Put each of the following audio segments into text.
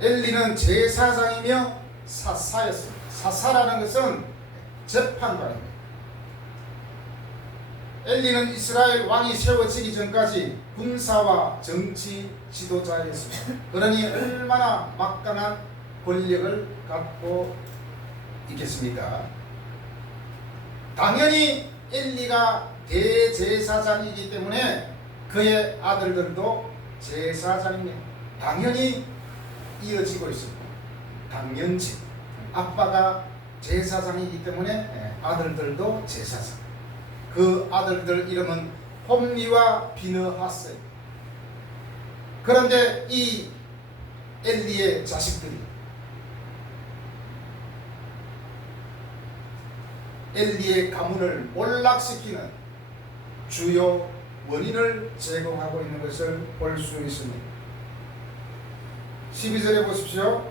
엘리는 제사장이며 사사였습니다. 사사라는 것은 재판관입니다. 엘리는 이스라엘 왕이 세워지기 전까지 군사와 정치 지도자였습니다. 그러니 얼마나 막강한 권력을 갖고 있겠습니까? 당연히 엘리가 대제사장이기 때문에 그의 아들들도 제사장입니다. 당연히 이어지고 있습니다. 당연지. 아빠가 제사장이기 때문에 아들들도 제사장. 그 아들들 이름은 홈리와 비느하스. 그런데 이 엘리의 자식들이 엘리의 가문을 몰락시키는 주요 원인을 제공하고 있는 것을 볼 수 있습니다. 12절에 보십시오.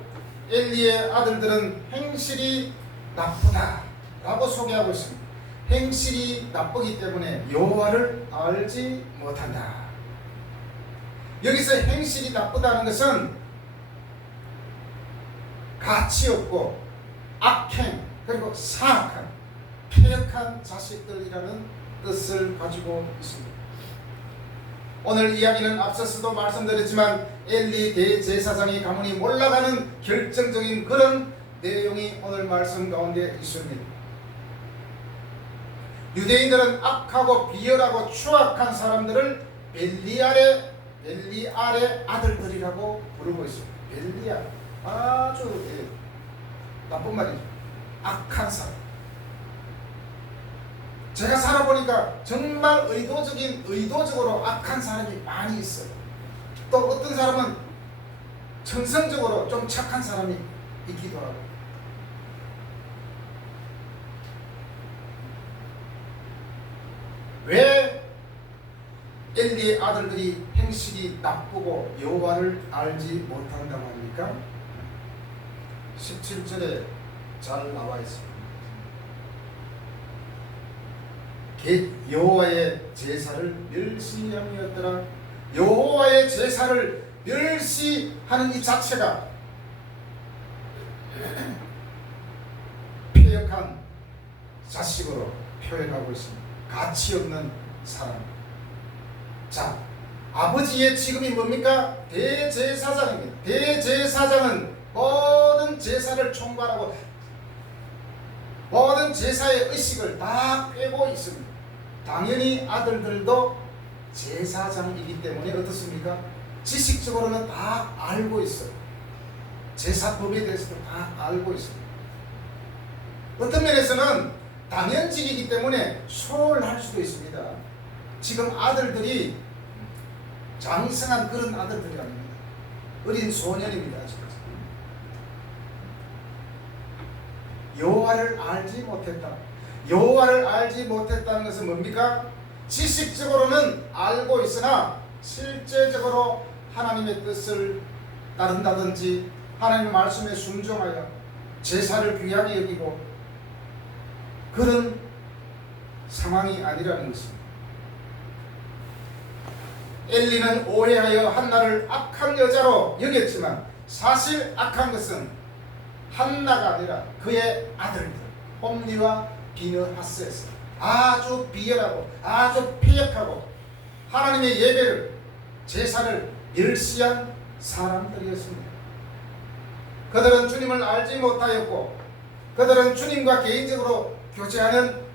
엘리의 아들들은 행실이 나쁘다라고 소개하고 있습니다. 행실이 나쁘기 때문에 여호와를 알지 못한다. 여기서 행실이 나쁘다는 것은 가치 없고 악행 그리고 사악한 폐역한 자식들이라는 뜻을 가지고 있습니다. 오늘 이야기는 앞서서도 말씀드렸지만 엘리 대제사장의 가문이 몰락하는 결정적인 그런 내용이 오늘 말씀 가운데 있습니다. 유대인들은 악하고 비열하고 추악한 사람들을 벨리알의 아들들이라고 부르고 있습니다. 벨리알, 아주 나쁜 말이죠. 악한 사람. 제가 살아보니까 정말 의도적으로 악한 사람이 많이 있어요. 또 어떤 사람은 천성적으로 좀 착한 사람이 있기도 하고. 왜 엘리의 아들들이 행실이 나쁘고 여호와를 알지 못한다고 합니까? 17절에 잘 나와 있습니다. 여호와의 제사를 멸시함이었더라. 여호와의 제사를 멸시하는 이 자체가 폐역한 자식으로 표현하고 있습니다. 가치 없는 사람. 자, 아버지의 직업이 뭡니까? 대제사장입니다. 대제사장은 모든 제사를 총괄하고 모든 제사의 의식을 다 꿰고 있습니다. 당연히 아들들도 제사장이기 때문에 어떻습니까? 지식적으로는 다 알고 있어요. 제사법에 대해서도 다 알고 있습니다. 어떤 면에서는 당연직이기 때문에 소홀할 수도 있습니다. 지금 아들들이 장성한 그런 아들들이 아닙니다. 어린 소년입니다. 아직까지. 여호와를 알지 못했다. 여호와를 알지 못했다는 것은 뭡니까? 지식적으로는 알고 있으나 실제적으로 하나님의 뜻을 따른다든지 하나님의 말씀에 순종하여 제사를 귀하게 여기고 그런 상황이 아니라는 것입니다. 엘리는 오해하여 한나를 악한 여자로 여겼지만 사실 악한 것은 한나가 아니라 그의 아들들 홈리와 비느하스였습니다. 아주 비열하고 아주 폐역하고 하나님의 예배를 제사를 멸시한 사람들이었습니다. 그들은 주님을 알지 못하였고 그들은 주님과 개인적으로 교제하는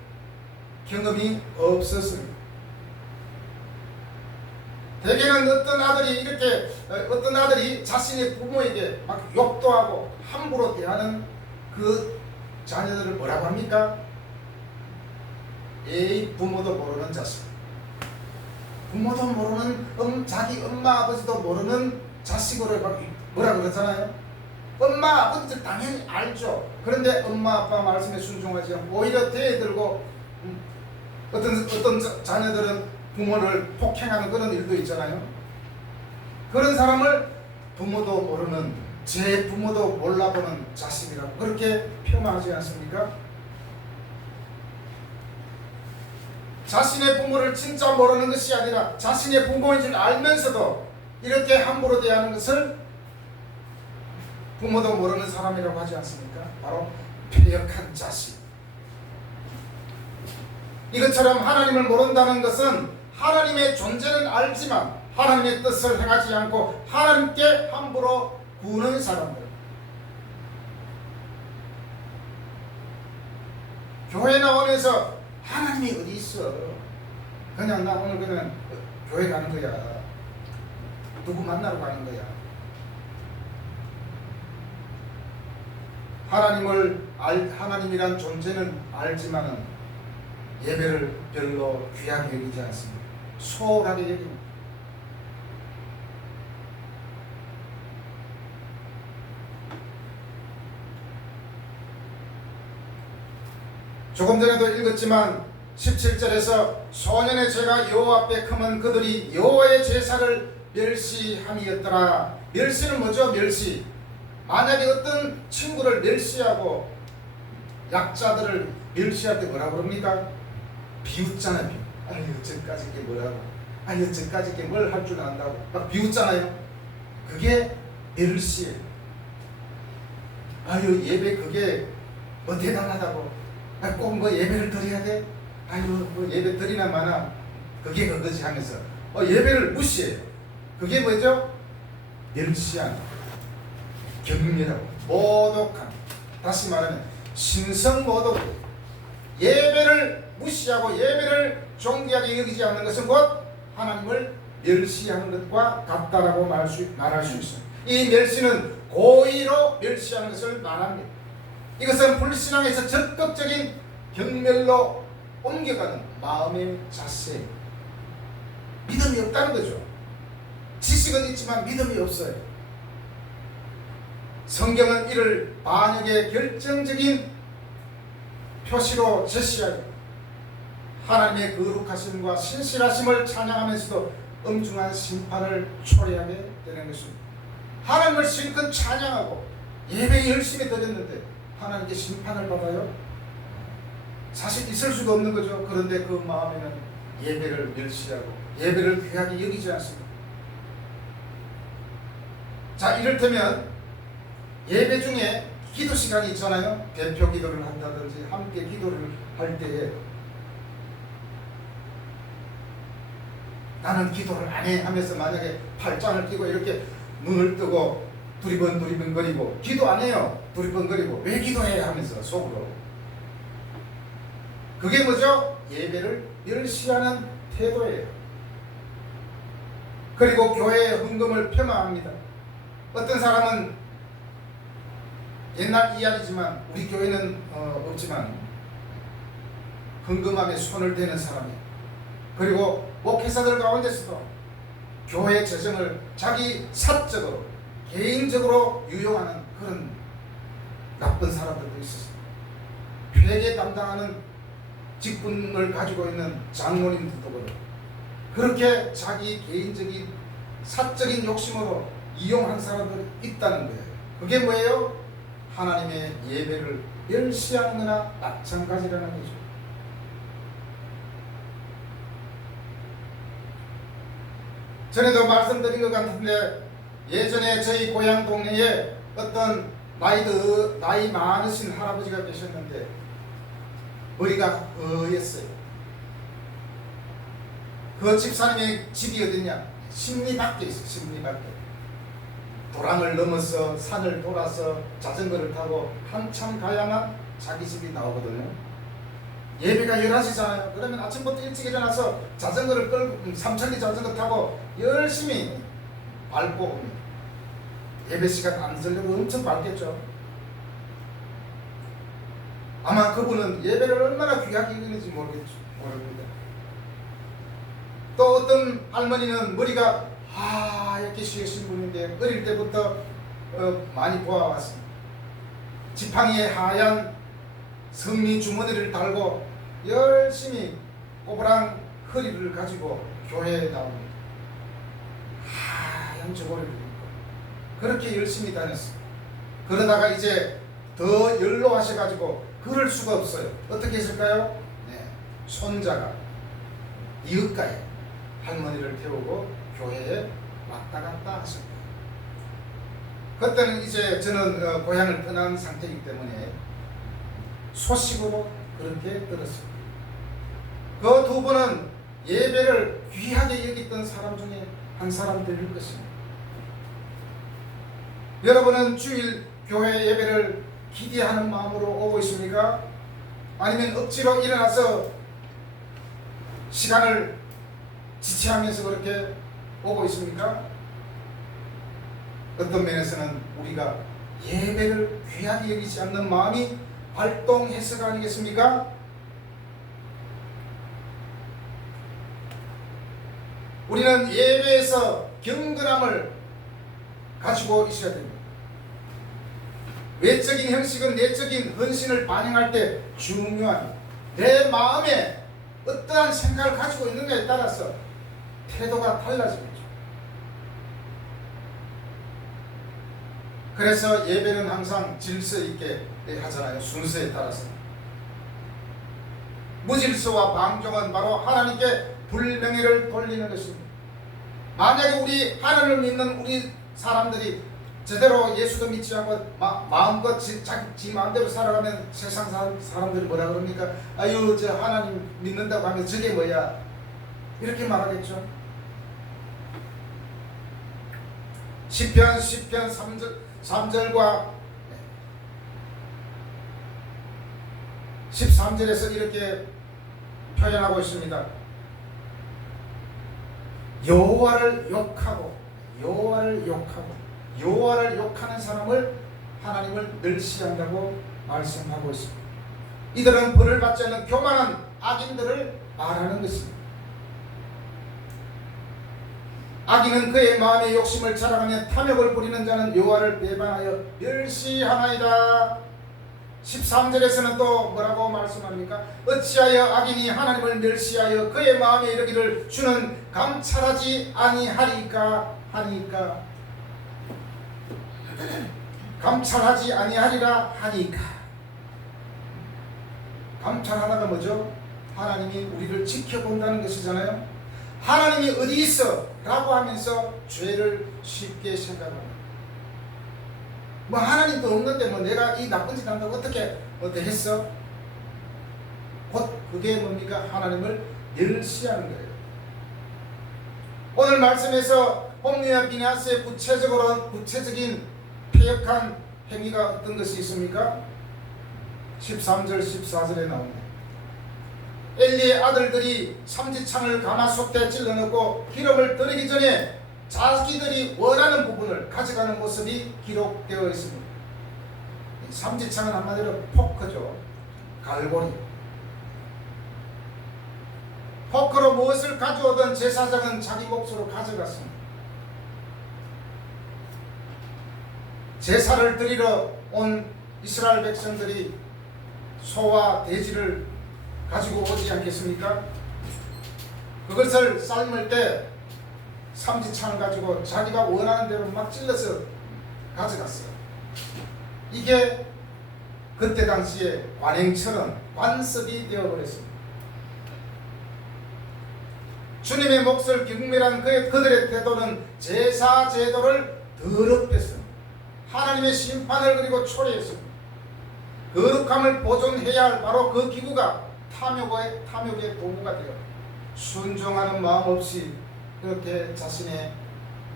경험이 없었습니다. 대개는 어떤 아들이 자신의 부모에게 막 욕도 하고 함부로 대하는 그 자녀들을 뭐라고 합니까? 에이, 부모도 모르는 자식. 부모도 모르는 자기 엄마 아버지도 모르는 자식으로 막 뭐라 그러잖아요. 엄마 아버지들 당연히 알죠. 그런데 엄마 아빠 말씀에 순종하지 않고 오히려 대들고 어떤 자녀들은 부모를 폭행하는 그런 일도 있잖아요. 그런 사람을 부모도 모르는 제 부모도 몰라보는 자식이라고 그렇게 폄하하지 않습니까? 자신의 부모를 진짜 모르는 것이 아니라 자신의 부모인 줄 알면서도 이렇게 함부로 대하는 것을 부모도 모르는 사람이라고 하지 않습니까? 바로 패역한 자식. 이것처럼 하나님을 모른다는 것은 하나님의 존재는 알지만 하나님의 뜻을 행하지 않고 하나님께 함부로 구는 사람들. 교회 나오면서 하나님이 어디 있어? 그냥 나 오늘 그냥 교회 가는 거야. 누구 만나러 가는 거야. 하나님이란 존재는 알지만은 예배를 별로 귀하게 여기지 않습니다. 소홀하게 여깁니다. 조금 전에도 읽었지만 17절에서 소년의 죄가 여호와 앞에 크면 그들이 여호와의 제사를 멸시함이었더라. 멸시는 뭐죠? 멸시. 만약에 어떤 친구를 멸시하고 약자들을 멸시할 때 뭐라고 그럽니까? 비웃잖아요. 아유 저까지 이게 뭐라고, 아유 저까지 이게 뭘 할 줄 안다고 막 비웃잖아요. 그게 멸시예요. 아유 예배 그게 뭐 대단하다고, 꼭 뭐 예배를 드려야 돼? 아유 뭐 예배 드리나 마나 그게 그거지 하면서 예배를 무시해요. 그게 뭐죠? 멸시한, 경멸하고 모독한, 다시 말하면 신성모독. 예배를 무시하고 예배를 존귀하게 여기지 않는 것은 곧 하나님을 멸시하는 것과 같다라고 말할 수 있어요. 이 멸시는 고의로 멸시하는 것을 말합니다. 이것은 불신앙에서 적극적인 경멸로 옮겨가는 마음의 자세. 믿음이 없다는 거죠. 지식은 있지만 믿음이 없어요. 성경은 이를 반역의 결정적인 표시로 제시하여 하나님의 거룩하심과 신실하심을 찬양하면서도 엄중한 심판을 초래하게 되는 것입니다. 하나님을 실컷 찬양하고 예배 열심히 드렸는데 하나님께 심판을 받아요? 사실 있을 수가 없는 거죠. 그런데 그 마음에는 예배를 멸시하고 예배를 귀하게 여기지 않습니다. 자, 이를테면 예배 중에 기도 시간이 있잖아요. 대표 기도를 한다든지 함께 기도를 할 때에 나는 기도를 안 해 하면서 만약에 팔짱을 끼고 이렇게 눈을 뜨고 두리번거리고 기도 안 해요. 두리번거리고 왜 기도해 하면서 속으로. 그게 뭐죠? 예배를 멸시하는 태도예요. 그리고 교회의 헌금을 폄하합니다. 어떤 사람은 옛날 이야기지만 우리 교회는 없지만 헌금함에 손을 대는 사람이에요. 그리고 목회자들 가운데서도 교회 재정을 자기 사적으로 개인적으로 유용하는 그런 나쁜 사람들도 있었습니다. 회계 담당하는 직분을 가지고 있는 장로님들도 그렇고 그렇게 자기 개인적인 사적인 욕심으로 이용한 사람들이 있다는 거예요. 그게 뭐예요? 하나님의 예배를 멸시하는 거나 마찬가지라는 거죠. 전에도 말씀드린 것 같은데 예전에 저희 고향 동네에 어떤 나이 많으신 할아버지가 계셨는데 머리가 허였어요. 그 집사님의 집이 어디냐? 심리 밖에 있어요. 심리 밖에. 도랑을 넘어서 산을 돌아서 자전거를 타고 한참 가야만 자기 집이 나오거든요. 예배가 11시잖아요. 그러면 아침부터 일찍 일어나서 자전거를 끌고 삼천리 자전거 타고 열심히 밟고 옵니다. 예배 시간 안 들려고 엄청 밟겠죠. 아마 그분은 예배를 얼마나 귀하게 여기는지 모릅니다. 또 어떤 할머니는 머리가 하얗게 쉬우신 분인데 어릴 때부터 많이 보아왔습니다. 지팡이에 하얀 성미 주머니를 달고 열심히 꼬부랑 허리를 가지고 교회에 나옵니다. 하얀 저고리를 입고 그렇게 열심히 다녔습니다. 그러다가 이제 더 연로하셔가지고 걸을 수가 없어요. 어떻게 했을까요? 손자가 이웃가에 할머니를 태우고 교회에 왔다 갔다 하셨다. 그때는 이제 저는 고향을 떠난 상태이기 때문에 소식으로 그렇게 들었습니다. 그 두 분은 예배를 귀하게 여겼던 사람 중에 한 사람 될 것입니다. 여러분은 주일 교회 예배를 기대하는 마음으로 오고 있습니까? 아니면 억지로 일어나서 시간을 지체하면서 그렇게 오고 있습니까? 어떤 면에서는 우리가 예배를 귀하게 여기지 않는 마음이 발동해서가 아니겠습니까? 우리는 예배에서 경건함을 가지고 있어야 됩니다. 외적인 형식은 내적인 헌신을 반영할 때 중요한 내 마음에 어떠한 생각을 가지고 있는가에 따라서 태도가 달라집니다. 그래서 예배는 항상 질서 있게 하잖아요. 순서에 따라서. 무질서와 방종은 바로 하나님께 불명예를 돌리는 것입니다. 만약에 우리 하나님을 믿는 우리 사람들이 제대로 예수도 믿지 않고 마음껏 지 마음대로 살아가면 세상 사람들이 뭐라 그럽니까? 아유 저 하나님 믿는다고 하면 저게 뭐야? 이렇게 말하겠죠. 시편 3절과 13절에서 이렇게 표현하고 있습니다. 여호와를 욕하고 여호와를 욕하는 사람을 하나님을 멸시한다고 말씀하고 있습니다. 이들은 벌을 받지 않는 교만한 악인들을 말하는 것입니다. 악인은 그의 마음의 욕심을 자랑하며 탐욕을 부리는 자는 여호와를 배반하여 멸시하나이다. 13절에서는 또 뭐라고 말씀합니까? 어찌하여 악인이 하나님을 멸시하여 그의 마음에 이르기를 주는 감찰하지 아니하리까 하니까 감찰하지 아니하리라 하니까. 감찰하다가 뭐죠? 하나님이 우리를 지켜본다는 것이잖아요. 하나님이 어디 있어? 라고 하면서 죄를 쉽게 생각합니다. 뭐 하나님도 없는데 뭐 내가 이 나쁜 짓 한다고 어떻게 했어? 곧 그게 뭡니까? 하나님을 멸시하는 거예요. 오늘 말씀에서 홈리와 비나스의 구체적인 폐역한 행위가 어떤 것이 있습니까? 13절 14절에 나옵니다. 엘리의 아들들이 삼지창을 가마솥에 찔러넣고 기름을 들이기 전에 자기들이 원하는 부분을 가져가는 모습이 기록되어 있습니다. 삼지창은 한마디로 포크죠. 갈고리. 포크로 무엇을 가져오던 제사장은 자기 몫으로 가져갔습니다. 제사를 드리러 온 이스라엘 백성들이 소와 돼지를 가지고 오지 않겠습니까? 그것을 삶을 때 삼지창을 가지고 자기가 원하는 대로 막 찔러서 가져갔어요. 이게 그때 당시에 관행처럼 관습이 되어버렸습니다. 주님의 몫을 경멸한 그들의 태도는 제사 제도를 더럽게 했습니다. 하나님의 심판을 그리고 초래했습니다. 거룩함을 보존해야 할 바로 그 기구가 탐욕의 도구가 되어 순종하는 마음 없이 그렇게 자신의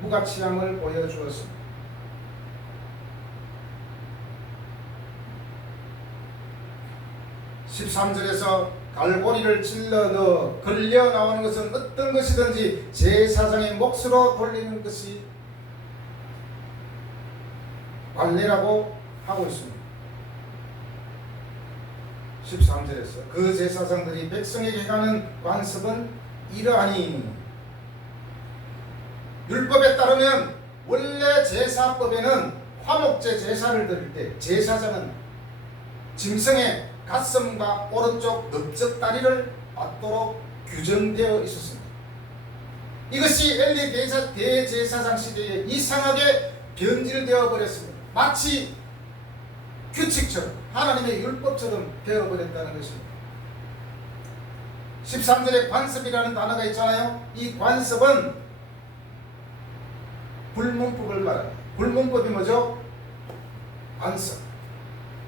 무가치함을 보여주었습니다. (13절에서) 갈고리를 찔러 넣어 걸려 나오는 것은 어떤 것이든지 제사장의 몫으로 돌리는 것이 관례라고 하고 있습니다. 13절에서 그 제사장들이 백성에게 행하는 관습은 이러하니, 율법에 따르면 원래 제사법에는 화목제 제사를 드릴 때 제사장은 짐승의 가슴과 오른쪽 넓적 다리를 맞도록 규정되어 있었습니다. 이것이 엘리 대제사장 시대에 이상하게 변질되어 버렸습니다. 마치 규칙처럼 하나님의 율법처럼 되어버렸다는 것입니다. 13절에 관습이라는 단어가 있잖아요. 이 관습은 불문법을 말합니다. 불문법이 뭐죠? 관습.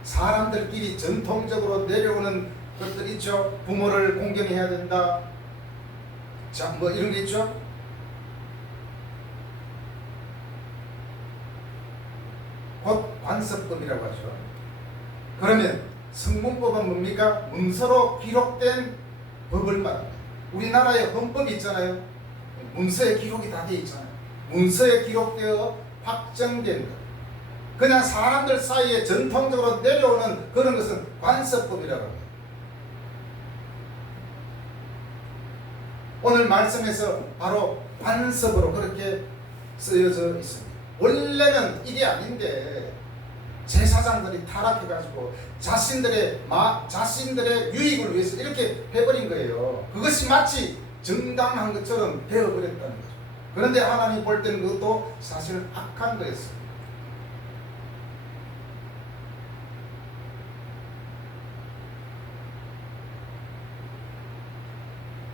사람들끼리 전통적으로 내려오는 것들 있죠. 부모를 공경해야 된다. 자, 뭐 이런 게 있죠. 곧 관습법이라고 하죠. 그러면 성문법은 뭡니까? 문서로 기록된 법을 말합니다. 우리나라에 헌법이 있잖아요. 문서에 기록이 다 되어 있잖아요. 문서에 기록되어 확정된 것. 그냥 사람들 사이에 전통적으로 내려오는 그런 것은 관습법이라고 합니다. 오늘 말씀에서 바로 관습으로 그렇게 쓰여져 있습니다. 원래는 이게 아닌데 제사장들이 타락해가지고 자신들의 유익을 위해서 이렇게 해버린 거예요. 그것이 마치 정당한 것처럼 되어버렸다는 거죠. 그런데 하나님 볼 때는 그것도 사실 악한 거였어요.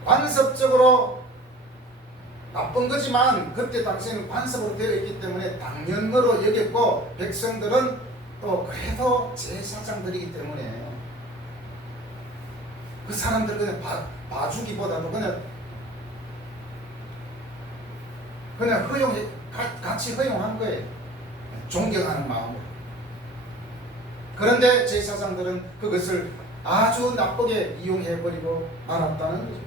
관습적으로 나쁜 거지만 그때 당시에는 관습으로 되어 있기 때문에 당연으로 여겼고, 백성들은 또 그래도 제사장들이기 때문에 그 사람들 그냥 봐주기보다도 그냥 같이 허용한 거예요. 존경하는 마음으로. 그런데 제사장들은 그것을 아주 나쁘게 이용해버리고 말았다는 거죠.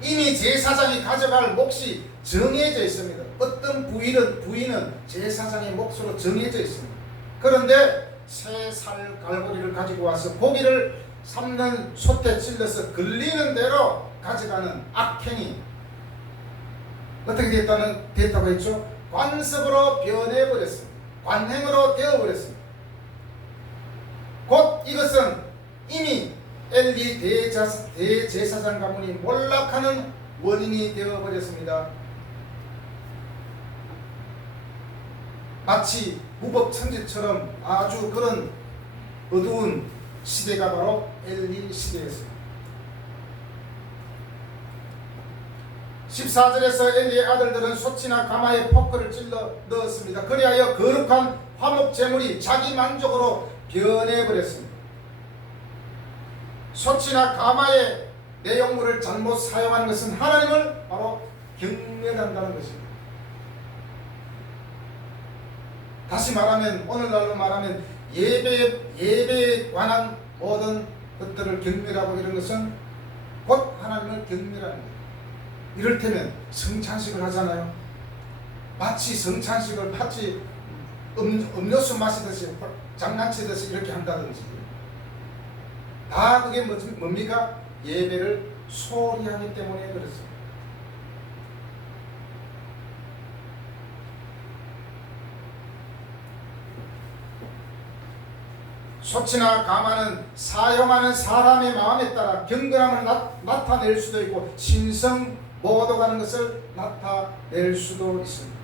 이미 제사장이 가져갈 몫이 정해져 있습니다. 어떤 부위는 제사장의 몫으로 정해져 있습니다. 그런데 새 살 갈고리를 가지고 와서 고기를 삶는 솥에 찔러서 걸리는 대로 가져가는 악행이 어떻게 됐다고 했죠? 관습으로 변해버렸습니다. 관행으로 되어버렸습니다. 곧 이것은 이미 엘리 대제사장 가문이 몰락하는 원인이 되어버렸습니다. 마치 무법천지처럼 아주 그런 어두운 시대가 바로 엘리 시대였습니다. 14절에서 엘리의 아들들은 솥이나 가마에 포크를 찔러 넣었습니다. 그리하여 거룩한 화목 제물이 자기 만족으로 변해버렸습니다. 솥이나 가마의 내용물을 잘못 사용하는 것은 하나님을 바로 경멸한다는 것입니다. 다시 말하면, 오늘날로 말하면 예배에 관한 모든 것들을 경멸하고 이런 것은 곧 하나님을 경멸하는 거예요. 이를테면 성찬식을 하잖아요. 마치 성찬식을 음료수 마시듯이 장난치듯이 이렇게 한다든지, 다 그게 뭡니까? 예배를 소홀히 하기 때문에 그렇습니다. 솥이나 가마는 사용하는 사람의 마음에 따라 경건함을 나타낼 수도 있고 신성모독하는 것을 나타낼 수도 있습니다.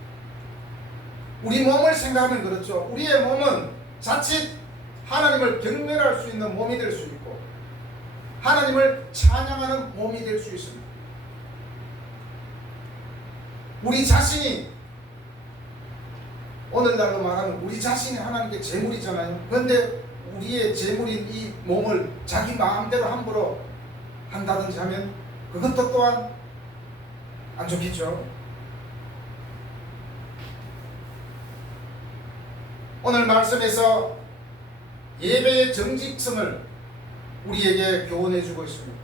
우리 몸을 생각하면 그렇죠. 우리의 몸은 자칫 하나님을 경멸할 수 있는 몸이 될 수 있고 하나님을 찬양하는 몸이 될 수 있습니다. 우리 자신이, 오늘날로 말하면 우리 자신이 하나님께 제물이잖아요. 그런데 우리의 제물인 이 몸을 자기 마음대로 함부로 한다든지 하면 그것도 또한 안 좋겠죠. 오늘 말씀에서 예배의 정직성을 우리에게 교훈해 주고 있습니다.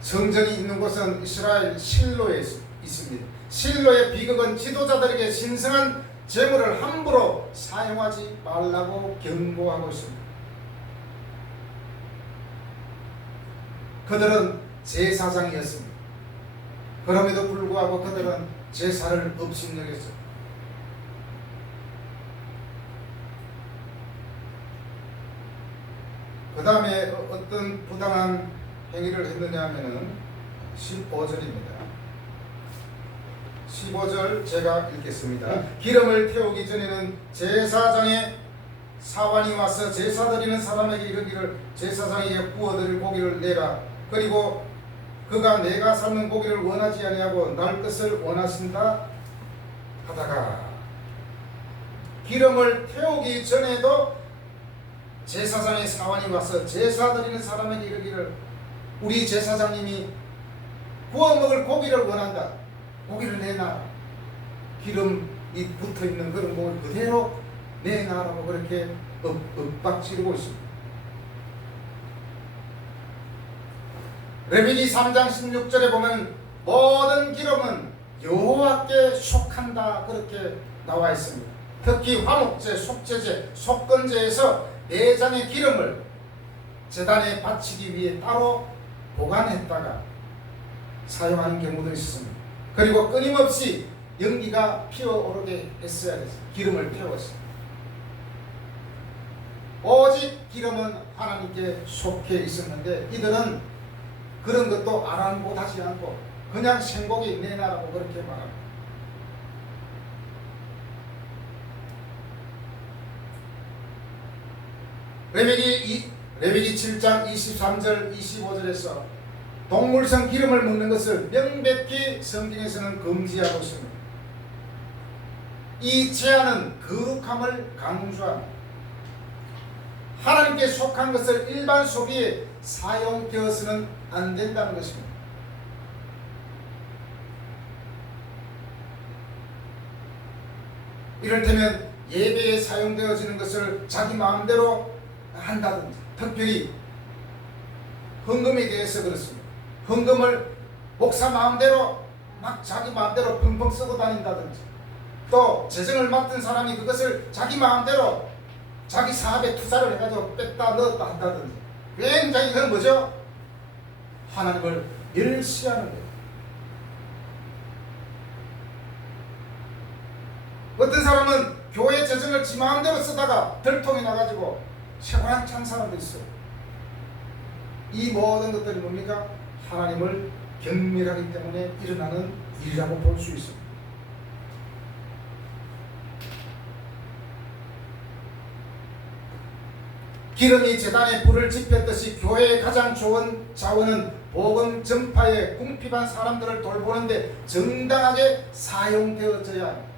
성전이 있는 곳은 이스라엘 실로에 있습니다. 실로의 비극은 지도자들에게 신성한 재물을 함부로 사용하지 말라고 경고하고 있습니다. 그들은 제사장이었습니다. 그럼에도 불구하고 그들은 제사를 업신여겼습니다. 그 다음에 어떤 부당한 행위를 했느냐 하면은 15절입니다. 15절 제가 읽겠습니다. 기름을 태우기 전에는 제사장의 사관이 와서 제사 드리는 사람에게 이르기를 제사장에게 구워드릴 고기를 내라. 그리고 그가 내가 삶은 고기를 원하지 아니하고 날 것을 원하신다 하다가 기름을 태우기 전에도 제사장의 사환이 와서 제사 드리는 사람에게 이르기를 우리 제사장님이 구워 먹을 고기를 원한다. 고기를 내놔. 기름이 붙어있는 그런 고기를 그대로 내놔라고 그렇게 윽박지르고 있습니다. 레위기 3장 16절에 보면 모든 기름은 여호와께 속한다 그렇게 나와 있습니다. 특히 화목제, 속죄제, 속건제에서 내장의 기름을 제단에 바치기 위해 따로 보관했다가 사용하는 경우도 있습니다. 그리고 끊임없이 연기가 피어오르게 했어야 했어요. 기름을 태웠어요. 오직 기름은 하나님께 속해 있었는데 이들은 그런 것도 아랑곳하지 않고 그냥 생고기 내놔라고 그렇게 말합니다. 레위기 7장 23절 25절에서 동물성 기름을 먹는 것을 명백히 성경에서는 금지하고 있습니다. 이 제한은 거룩함을 강조합니다. 하나님께 속한 것을 일반 소비에 사용되어서는 안 된다는 것입니다. 이를테면 예배에 사용되어지는 것을 자기 마음대로 한다든지, 특별히 헌금에 대해서 그렇습니다. 헌금을 목사 마음대로 막 자기 마음대로 펑펑 쓰고 다닌다든지, 또 재정을 맡은 사람이 그것을 자기 마음대로 자기 사업에 투자를 해가지고 뺐다 넣었다 한다든지, 굉장히 그건 뭐죠? 하나님을 멸시하는 거예요. 어떤 사람은 교회 재정을 지 마음대로 쓰다가 들통이 나가지고 쇠고랑 찬 사람도 있어요. 이 모든 것들이 뭡니까? 하나님을 경멸하기 때문에 일어나는 일이라고 볼 수 있습니다. 기름이 제단에 불을 지폈듯이 교회의 가장 좋은 자원은 복음 전파에 궁핍한 사람들을 돌보는데 정당하게 사용되어져야 합니다.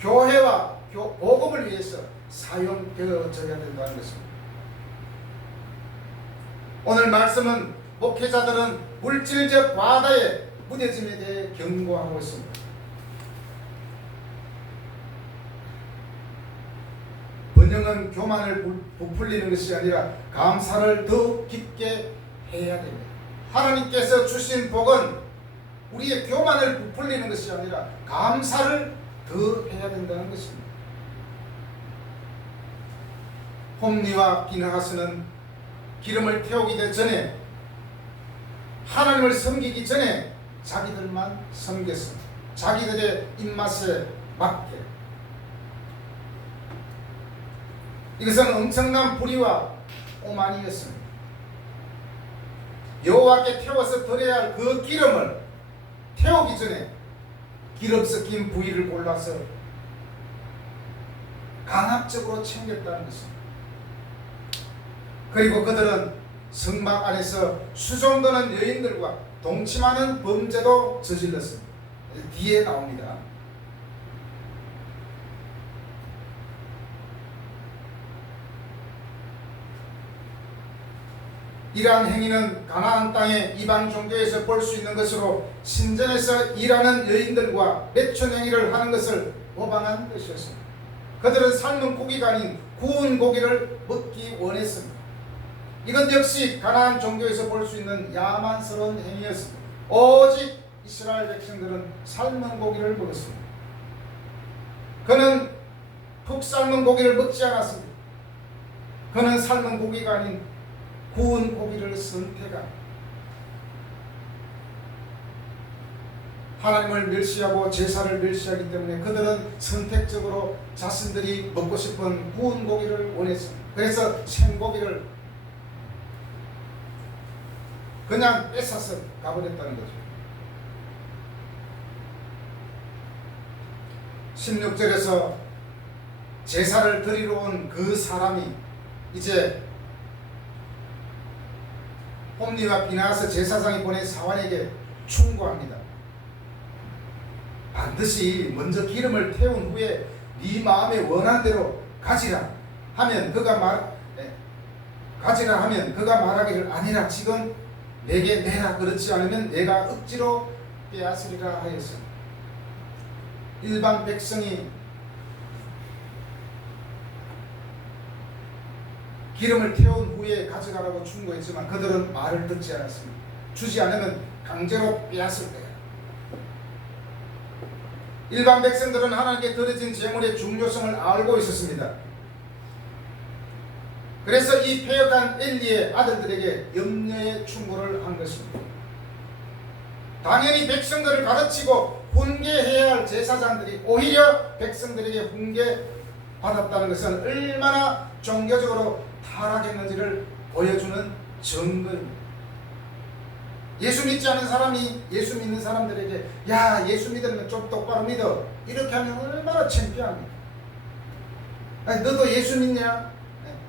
교회와 복음을 위해서 사용되어져야 된다는 것입니다. 오늘 말씀은 목회자들은 물질적 과다의 무뎌짐에 대해 경고하고 있습니다. 번영은 교만을 부풀리는 것이 아니라 감사를 더 깊게 해야 됩니다. 하나님께서 주신 복은 우리의 교만을 부풀리는 것이 아니라 감사를 더 해야 된다는 것입니다. 홈리와 비나하스는 기름을 태우기 전에, 하나님을 섬기기 전에 자기들만 섬겼습니다. 자기들의 입맛에 맞게. 이것은 엄청난 불의와 오만이었습니다. 여호와께 태워서 드려야 할 그 기름을 태우기 전에 기름 섞인 부위를 골라서 강압적으로 챙겼다는 것입니다. 그리고 그들은 성막 안에서 수종드는 여인들과 동침하는 범죄도 저질렀습니다. 뒤에 나옵니다. 이러한 행위는 가나안 땅의 이방 종교에서 볼 수 있는 것으로 신전에서 일하는 여인들과 매춘 행위를 하는 것을 모방한 것이었습니다. 그들은 삶은 고기가 아닌 구운 고기를 먹기 원했습니다. 이건 역시 가나안 종교에서 볼 수 있는 야만스러운 행위였습니다. 오직 이스라엘 백성들은 삶은 고기를 먹었습니다. 그는 푹 삶은 고기를 먹지 않았습니다. 그는 삶은 고기가 아닌 구운 고기를 선택한, 하나님을 멸시하고 제사를 멸시하기 때문에 그들은 선택적으로 자신들이 먹고 싶은 구운 고기를 원했습니다. 그래서 생고기를 그냥 뺏어서 가버렸다는 거죠. 16절에서 제사를 드리러 온 그 사람이 이제 홈리와 비나스 제사장이 보낸 사환에게 충고합니다. 반드시 먼저 기름을 태운 후에 네 마음에 원하는 대로 가지라 하면 그가 말하기를 아니라 지금 내게 내라. 그렇지 않으면 내가 억지로 빼앗으리라 하였습니다. 일반 백성이 기름을 태운 후에 가져가라고 충고했지만 그들은 말을 듣지 않았습니다. 주지 않으면 강제로 빼앗을 거야. 일반 백성들은 하나님께 드려진 제물의 중요성을 알고 있었습니다. 그래서 이 패역한 엘리의 아들들에게 염려의 충고를 한 것입니다. 당연히 백성들을 가르치고 훈계해야 할 제사장들이 오히려 백성들에게 훈계받았다는 것은 얼마나 종교적으로 타락했는지를 보여주는 증거입니다. 예수 믿지 않은 사람이 예수 믿는 사람들에게 야, 예수 믿으면 좀 똑바로 믿어, 이렇게 하면 얼마나 창피합니까? 아니, 너도 예수 믿냐?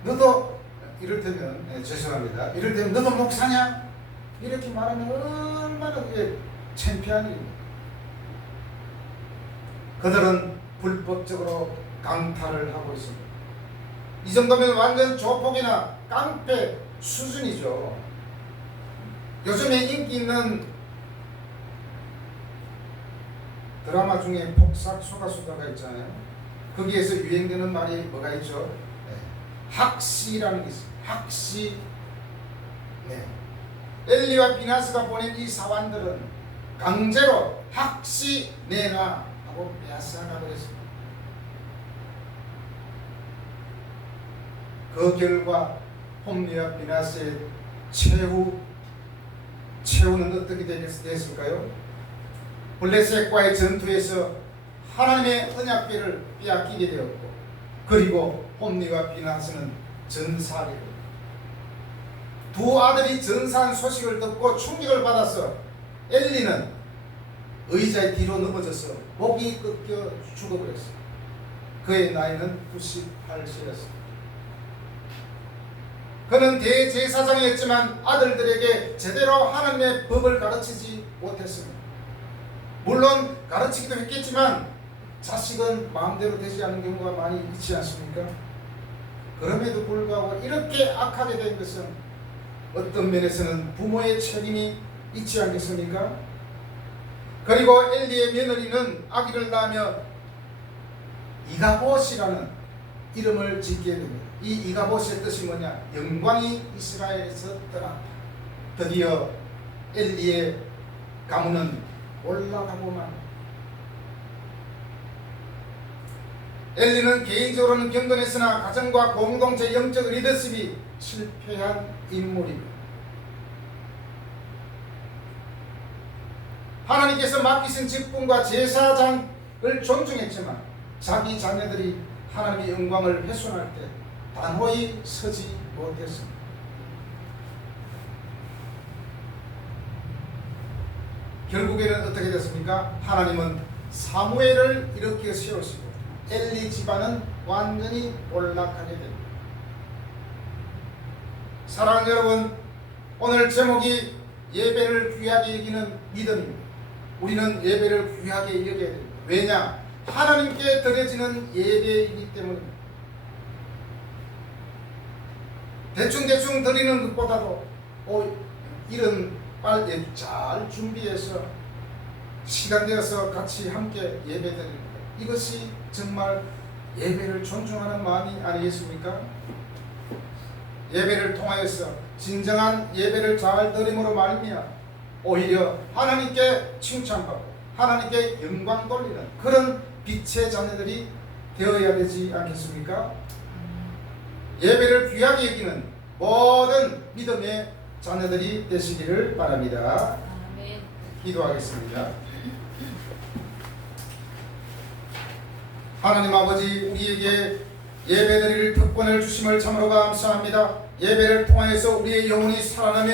너도 이를테면 죄송합니다. 이를테면 너도 목사냐? 이렇게 말하면 얼마나 그게 창피한 일입니다. 그들은 불법적으로 강탈을 하고 있습니다. 이 정도면 완전 조폭이나 깡패 수준이죠. 요즘에 인기 있는 드라마 중에 폭삭 소가수다가 있잖아요. 거기에서 유행되는 말이 뭐가 있죠? 학시라는 게 있습니다. 학시. 엘리와 비나스가 보낸 이 사환들은 강제로 학시 내놔 하고 빼앗아가 버렸습니다. 그 결과 홈리와 비나스의 최후는 어떻게 됐을까요? 블레셋과의 전투에서 하나님의 언약궤를 빼앗기게 되었고, 그리고 홈리와 비나스는 전사하게 됩니다. 두 아들이 전사한 소식을 듣고 충격을 받아서 엘리는 의자의 뒤로 넘어져서 목이 꺾여 죽어버렸습니다. 그의 나이는 98세였습니다. 그는 대제사장이었지만 아들들에게 제대로 하나님의 법을 가르치지 못했습니다. 물론 가르치기도 했겠지만 자식은 마음대로 되지 않는 경우가 많이 있지 않습니까? 그럼에도 불구하고 이렇게 악하게 된 것은 어떤 면에서는 부모의 책임이 있지 않겠습니까? 그리고 엘리의 며느리는 아기를 낳으며 이가봇이라는 이름을 짓게 됩니다. 이 이가봇의 뜻이 뭐냐? 영광이 이스라엘에서 떠났다. 드디어 엘리의 가문은 올라가고만. 엘리는 개인적으로는 경건했으나 가정과 공동체 영적 리더십이 실패한 인물입니다. 하나님께서 맡기신 직분과 제사장을 존중했지만 자기 자녀들이 하나님의 영광을 훼손할 때 단호히 서지 못했습니다. 결국에는 어떻게 됐습니까? 하나님은 사무엘을 일으켜 세우시고 엘리 집안은 완전히 몰락하게 됩니다. 사랑하는 여러분, 오늘 제목이 예배를 귀하게 여기는 믿음입니다. 우리는 예배를 귀하게 여겨야 됩니다. 왜냐? 하나님께 드려지는 예배이기 때문입니다. 대충 드리는 것보다도 이런 빨리 잘 준비해서 시간 되어서 같이 함께 예배드립니다. 이것이 정말 예배를 존중하는 마음이 아니겠습니까? 예배를 통하여서 진정한 예배를 잘 드림으로 말미암아 오히려 하나님께 칭찬받고 하나님께 영광 돌리는 그런 빛의 자녀들이 되어야 되지 않겠습니까? 예배를 귀하게 여기는 모든 믿음의 자녀들이 되시기를 바랍니다. 아멘. 기도하겠습니다. 하나님 아버지, 우리에게 예배드릴 특권을 주심을 참으로 감사합니다. 예배를 통하여서 우리의 영혼이 살아나며